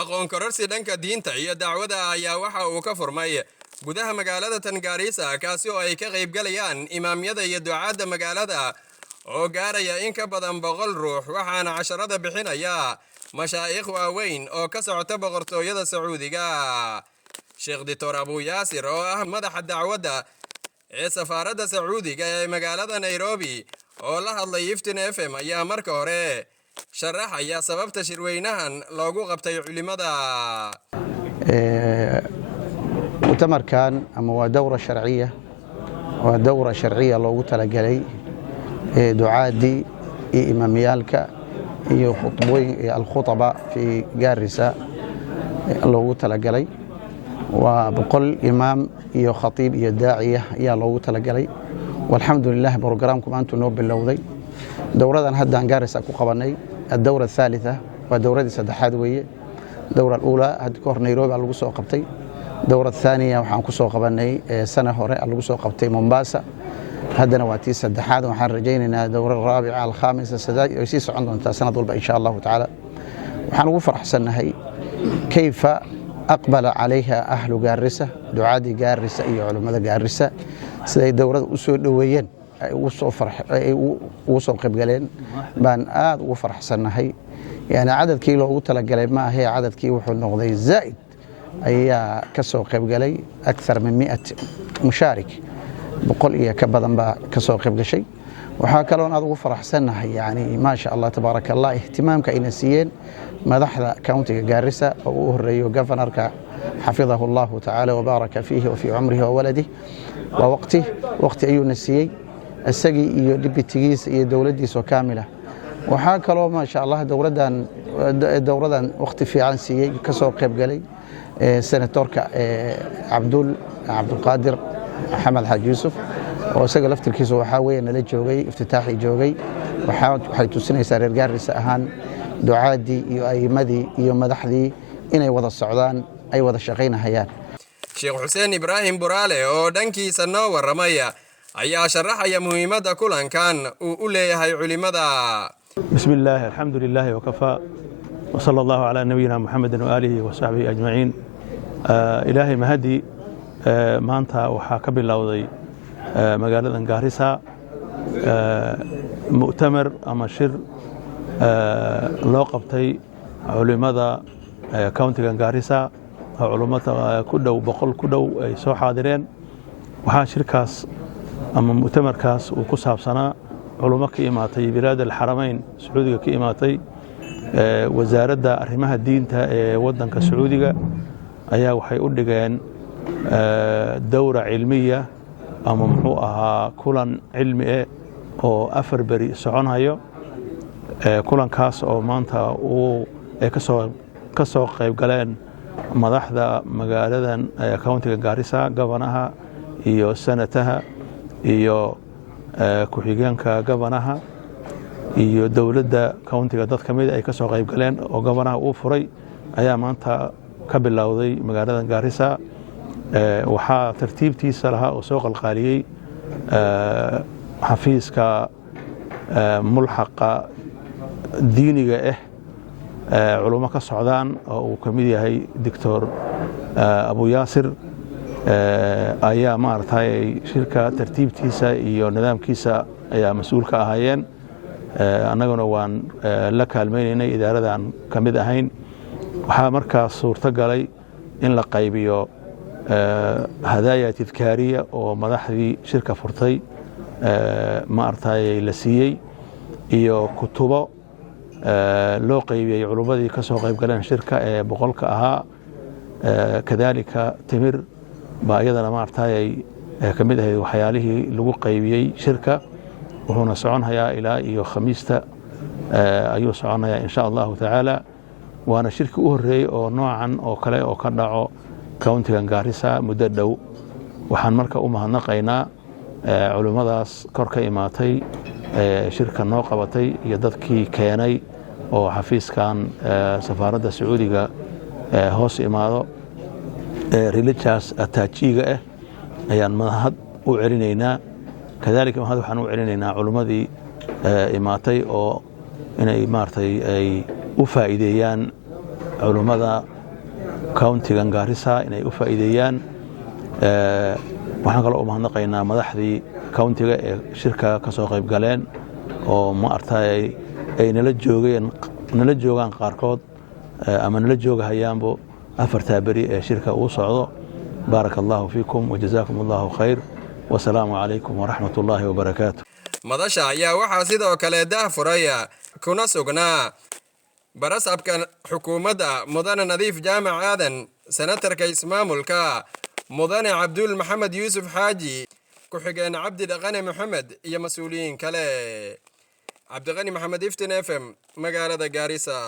aqoon kororsi dhanka diinta iyo dacwada ayaa waxa uu ka furmay gudaha magaalada Tangaarisa kaasi oo ay ka qayb galayaan imaamyada iyo ducaadda magaalada oo gaaraya in ka badan 100 ruux waxaana casharada bixinaya mashaayikh waaweyn oo ka socota boqortooyada Sacuudiga. Sheekh Dr. Abu Yaasir oo ah madaxa dacwada ee safaaradda Sacuudiga ee magaalada Nairobi oo la hadlay Iftiin FM ayaa marka hore sharaxaya sababta shirweynahan loogu qabtay culimada. مؤتمركان أما دورة شرعية ودورة شرعية لوgu talagalay دعادي إماميالك iyo khutbooyin al-khutaba fi Gaarisa loogu talagalay waa 100 imaam iyo khatiib iyo daaciya ayaa loogu talagalay walxamdulillah programku maanta noo bilowday dowradan hadda Gaarisa ku qabanay الدورة الثالثة ودورة saddexaad weeye الدورة الأولى hadda ka hor Nairobi lagu soo qabtay الدورة الثانية waxaan ku soo qabanay sano hore lagu soo qabtay Mombasa هذا نواتي سدحاد وحن رجينا الدورة الرابعة الخامسة السادسة يسيس عندهم سنة طلبة إن شاء الله تعالى وحن وفرح سنة هي كيف أقبل عليها أهل جارسة دعادي جارسة أي علماء جارسة سيد دورة أسود وين وصو فرح وصو قبلين بان وفرح سنة هي يعني عدد كيلو وتلقى ما هي عدد كيلو النقدي زائد أي كسو قبلي أكثر من 100 مشارك بقول إيه كبدن بكسوق قبل شيء وحاكلون أضو فرحسنها يعني ما شاء الله تبارك الله اهتمام كإنسيين مدحنا كاونتي جارسة وهريو جفنرك حفظه الله تعالى وبارك فيه وفي عمره وولده ووقته وقت أيو نسيي السجي يدبتجيس دولتي سو كاملة وحاكلوا ما شاء الله دورة وقت في عن سيي كسوق قبل سنتورك عبد القادر محمد حاج يوسف وسجل لفتركيس waxaa weeye nala joogay iftitaaxi joogay waxay tusinaysaa reer Gaarisa ahaan ducaadii iyo aymadii iyo madaxdii inay wada socdaan ay wada shaqeynayaan. Sheekh Xuseen Ibrahim Buraale oo dhankiisa noo waramaya ayaa sharaxaya muhiimadda kulankan uu u leeyahay culimada. Bismillah alhamdulillah wa kafa wa sallallahu ala nabiyyina Muhammadin wa alihi wa sahbihi ajma'in. Ilaahi mahdi maanta waxaa ka bilowday magaalada Gaarisa mu'tamar ama shir loo qabtay culimada countiga Gaarisa culimada ku dhow 100 ku dhow ay soo xaadireen waxaa shirkaas ama mu'tamarkaas uu ku saabsanaa culimo ka imaatay bilaad al-Haramayn Sacuudiga ka imaatay wasaaradda arrimaha diinta ee wadanka Sacuudiga ayaa waxay u dhigeen دورة علمية أما محوها كلن علمي أو أفر بري سعنايو كلن كاس أو مانتا أو كسو قيب قلين مدحدا مقالدا كاونتي غاريسا قبناها إيو سنتها إيو كوحيغانكا قبناها إيو دولدا كاونتي داد كميد أي كسو قيب قلين أو قبناها أو فري أيا مانتا كبلاودي مقالدا غاريسا waxaa tartiibtiisa lahaa oo soo qalqaaliyay xafiiska mulxaqa diiniga culimo ka socdaan oo uu ka mid yahay Dr. Abu Yaasir ayaa maartay shirka tartiibtiisa iyo nidaamkiisa ayaa mas'uul ka ahaayeen annaguna waan la kaalmeynay idaaradan ka mid ahayn waxaa markaas suurta galay in la qaybiyo هدايا تذكارية ومدحدي شركة فرطي ما أرتاي لسيي إيو كتبة لو قيبي علومدي كسو قيب قلان شركة بقولك أها كذلك تمر بأيضا ما أرتاي كمده وحياله لو قيبي شركة وهنا سعونها إلى إيو خميسة أيو سعونها إن شاء الله تعالى وأنا شركة أهري أو نوعا أو كلا أو كدعو كاونتيغان Gaarisa muddo dhow waxaan marka u mahadnaqaynaa culimadaas kor ka imaatay shirka noo qabatay iyo dadkii keenay oo xafiiskan safaaradda Sacuudiga hoos imaado religious attachee ayaan mahad u celinaynaa kadalika mahad waxaan u celinaynaa culimadii imaatay oo inay maartay ay u faa'iideeyaan culummada countigan Gaarisa inay u faa'iideeyaan waxaan kaloo u mahadnaqaynaa madaxdii countiga ee shirka ka soo qayb galeen oo ma artay ay nala joogaan qaarkood ama nala joogahayaanbo afartaa beri ee shirka uu socdo barakallahu fiikum wajazaakum allahu khayr wasalaamu calaykum waraxmatullaahi wabarakaatu. madasha ayaa waxaa sidoo kale daahfuray kuna sugnaa barasabka xukuumadda mudane nadiif jaamac aadan senatarka ismaamulka mudane cabdul maxamed yuusuf xaaji ku-xigeen cabdi dhaqane maxamed iyo mas-uuliyiin kale. cabdiqani maxamed iftin FM magaalada Gaarisa.